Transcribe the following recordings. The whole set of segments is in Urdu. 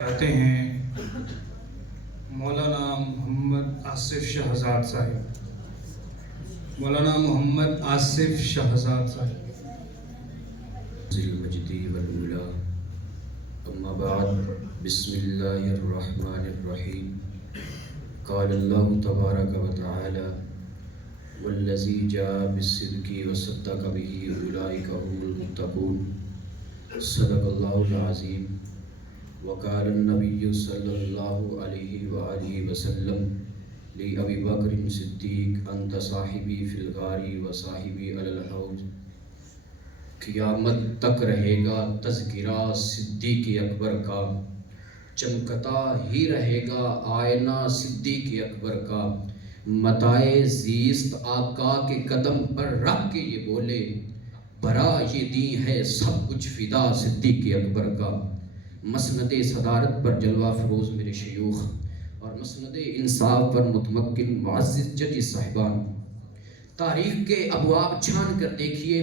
کہتے ہیں مولانا محمد آصف شہزاد صاحب، مولانا محمد آصف شہزاد صاحب ذی المجد والعلا، اما بعد، بسم اللہ الرحمن الرحیم۔ قال اللہ تبارک و تعالی والذی جاء بالصدق وصدق به اولئک هم المتقون، صدق اللہ العظیم۔ وقال النبی صلی اللہ علیہ وآلہ وسلم لأبی بکر صدیق انت صاحبی فی الغار و صاحبی علی الحوض۔ قیامت تک رہے گا تذکرہ صدیق اکبر کا، چمکتا ہی رہے گا آئینہ صدیق اکبر کا۔ متاع زیست آقا کے قدم پر رکھ کے یہ بولے، برا یہ دین ہے سب کچھ فدا صدیق اکبر کا۔ مسند صدارت پر جلوہ فروز میرے شیوخ اور مسند انصاف پر متمکن معزز جج صاحبان، تاریخ کے ابواب چھان کر دیکھیے،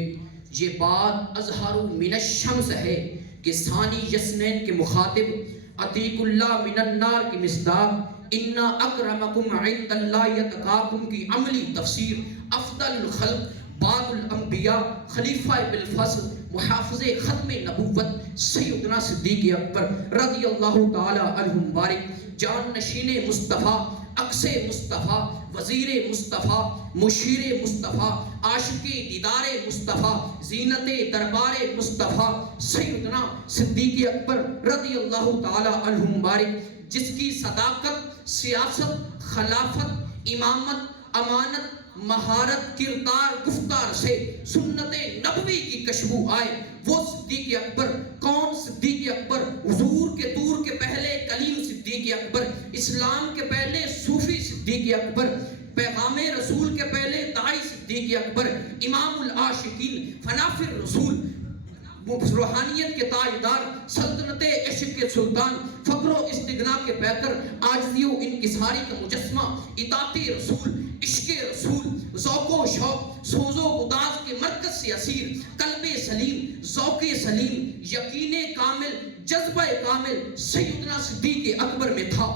یہ بات اظہار من الشمس ہے کہ ثانی یسنین کے مخاطب عتیق اللہ من النار کی مصداق انا اکرمکم عند اللہ یتقاکم کی عملی تفسیر افضل الخلق بعد الانبیاء خلیفہ بالفضل محافظ ختم نبوت سیدنا صدیق اکبر رضی اللہ تعالی عنہ مبارک، جان نشین مصطفیٰ، عکس مصطفیٰ، وزیر مصطفیٰ، مشیر مصطفیٰ، عاشق دیدار مصطفیٰ، زینت دربار مصطفیٰ سیدنا صدیق اکبر رضی اللہ تعالی عنہ مبارک، جس کی صداقت، سیاست، خلافت، امامت، امانت، مہارت، کردار، گفتار سے سنت نبوی کی کشبو آئے، وہ صدیق اکبر۔ کون صدیق اکبر؟ حضور کے دور کے پہلے کلیم صدیق اکبر، اسلام کے پہلے صوفی صدیق اکبر، پیغام رسول کے پہلے داعی صدیق اکبر، امام العاشقین، فناف الرسول، روحانیت کے تاجدار، سلطنت عشق کے سلطان، فقر و استغنا کے پیکر، عاجزی و انکساری کا مجسمہ، اطاعت رسول، عشق رسول، ذوق و شوق، سوز و گداز کے مرکز سے اسیر، قلب سلیم، ذوق سلیم، یقین کامل، جذبہ کامل سیدنا صدیق اکبر میں تھا۔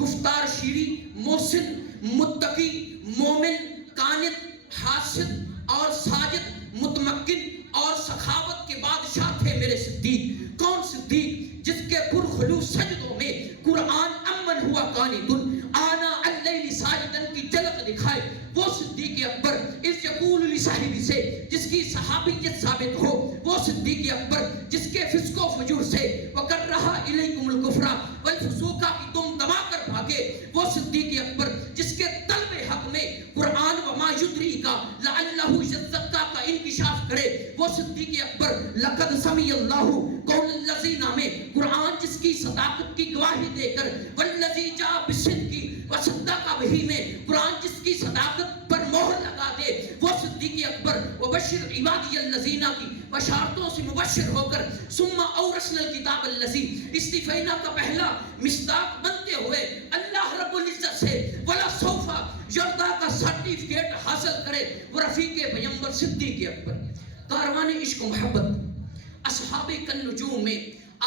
گفتار شیری، محسن، متقی، مومن، قانت، حاسد اور ساجد، متمکن اور سخاوت کے بادشاہ تھے میرے صدیق۔ کون صدیق؟ جس کے پرخلوص سجدوں میں قرآن امن ہوا قانتن، آنا اللیل ساجدن کی جھلک دکھائے، وہ صدیق اکبر۔ اس یقول لصاحبی سے جس کی صحابیت ثابت ہو، وہ صدیق اکبر جس کے فسق و فجور سے وکرہ الیکم الکفر والفسوق کی تم دبا کر بھاگے، وہ صدیق اکبر جس کے طلب حق میں قرآن وما یدری کا لعلہ یزکا کا انکشاف کرے، وہ صدیق اکبر۔ لقد سمع اللہ قول الذین میں قرآن جس کی صداقت کی گواہی دے کر والذی جاء بالصدق وصدق بہ میں قرآن جس کی صداقت پر مہر لگا دے، وہ صدیق اکبر۔ وبشر عبادی الذین کی بشارتوں سے مبشر ہو کر ثم اورثنا الکتاب الذی اصطفینا کا پہلا مصداق بنتے ہوئے اللہ رب العزت سے ولا سوف یرضا کا سرٹیفکیٹ حاصل کرے، وہ رفیق پیغمبر صدیق اکبر۔ کاروان عشق و محبت، اصحاب کالنجوم میں،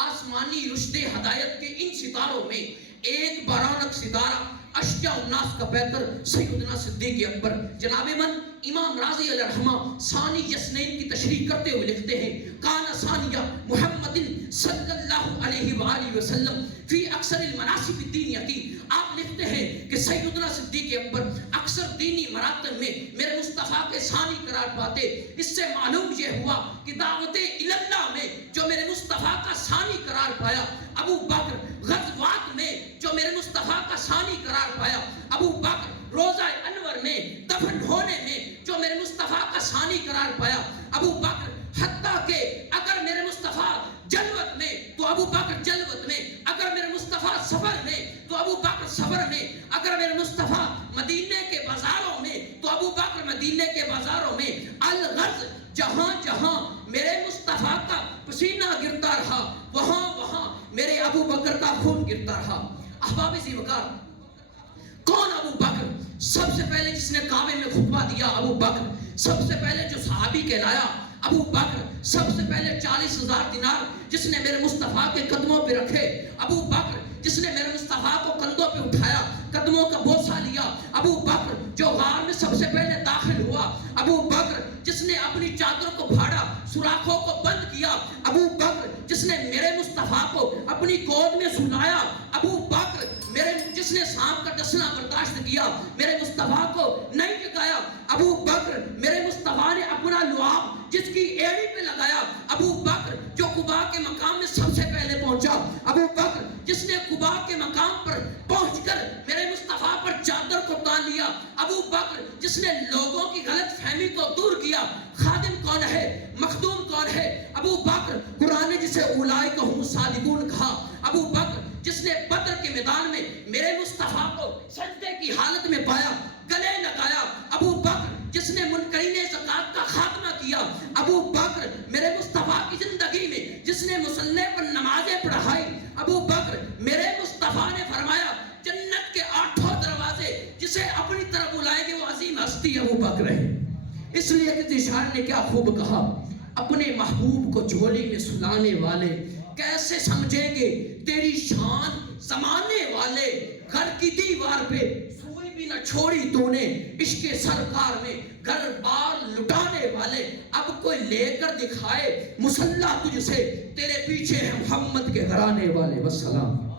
آسمانی رشد ہدایت کے ان ستاروں میں ایک بارانک ستارہ، اشجع الناس کا پیکر سیدنا صدیق اکبر۔ جناب من امام راضی علیہ الرحمہ ثانی یسنین کی تشریح کرتے ہوئے لکھتے ہیں، کان ثانیہ محمد صلی اللہ علیہ وآلہ وسلم فی اکثر المناسب الدینیتی، آپ لکھتے ہیں کہ سیدنا صدیق اکبر اکثر دینی مراتب میں میرے مصطفیٰ کے ثانی قرار پاتے۔ اس سے معلوم یہ ہوا کہ دعوت اللہ میں جو میرے مصطفیٰ کا ثانی قرار پایا ابو بکر، غزوات میں جو میرے مصطفیٰ کا ثانی قرار پایا ابو بکر، روزہ انور میں دفن ہونے میں جو میرے مصطفیٰ کا ثانی قرار پایا ابو بکر، حتیٰ کہ اگر میرے مصطفیٰ جلوت میں تو ابو بکر جلوت میں، اگر میرے مصطفیٰ سفر میں تو ابو بکر سفر میں، اگر میرے مصطفیٰ مدینے کے بازاروں میں تو ابو بکر مدینے کے بازاروں میں۔ الغرض جہاں جہاں میرے مصطفیٰ کا پسینہ گرتا رہا، وہاں وہاں میرے ابو بکر کا خون گرتا رہا۔ احباب ذی وقار، کون ابو بکر؟ سب سے پہلے جس نے کعبے میں خطبہ دیا ابو بکر، سب سے پہلے جو صحابی کہلایا ابو بکر، سب سے پہلے 40,000 دینار جس نے میرے مصطفیٰ کے قدموں پہ رکھے ابو بکر، آنسوؤں کا بوسہ لیا. ابو بکر جو غار میں سب سے پہلے داخل ہوا. ابو بکر جس نے اپنی چادر کو پھاڑا, سوراخوں کو بند کیا. ابو بکر جس نے میرے مصطفیٰ کو اپنی گود میں سلایا. ابو بکر جس نے سانپ کا ڈسنا برداشت کیا, میرے مصطفیٰ کو نہیں جگایا. ابو بکر میرے مصطفیٰ نے اپنا لعاب جس کی ایڑی پہ لگایا. ابو بکر جو قباء کے مقام میں سب سے پہلے پہنچا. ابو بکر جس نے قباء کے مقام پر پہنچ کر میرے مصطفیٰ پر چادر کو تان لیا. ابو بکر جس نے لوگوں کی غلط فہمی کو دور کیا. خادم کون ہے, مخدوم کون ہے؟ ابو بکر. قرآن نے جسے اولئک هم الصادقون کہا. ابو بکر جس نے بدر کے میدان میں میرے مصطفیٰ کو سجدے کی حالت میں پایا, گلے لگایا. ابو بکر جس نے منکرین زکات کا خاتمہ کیا. ابو بکر میرے مصطفیٰ کی زندگی میں جس نے مصلی پر نمازیں پڑھائی. ابو بکر میرے مصطفیٰ نے فرمایا جنت کے 8 دروازے جسے اپنی طرف بلائیں گے وہ عظیم ہستی ابو بکر ہے. اس لیے کہ شاعر نے کیا خوب کہا, اپنے محبوب کو جھولی میں سلانے والے کیسے سمجھیں گے تیری شان زمانے والے. گھر کی دیوار پہ سوئی بھی نہ چھوڑی تو نے, عشق سرکار میں گھر بار لٹانے والے. اب کوئی لے کر دکھائے مسلح تجھ سے, تیرے پیچھے ہے محمد کے گھرانے والے. والسلام.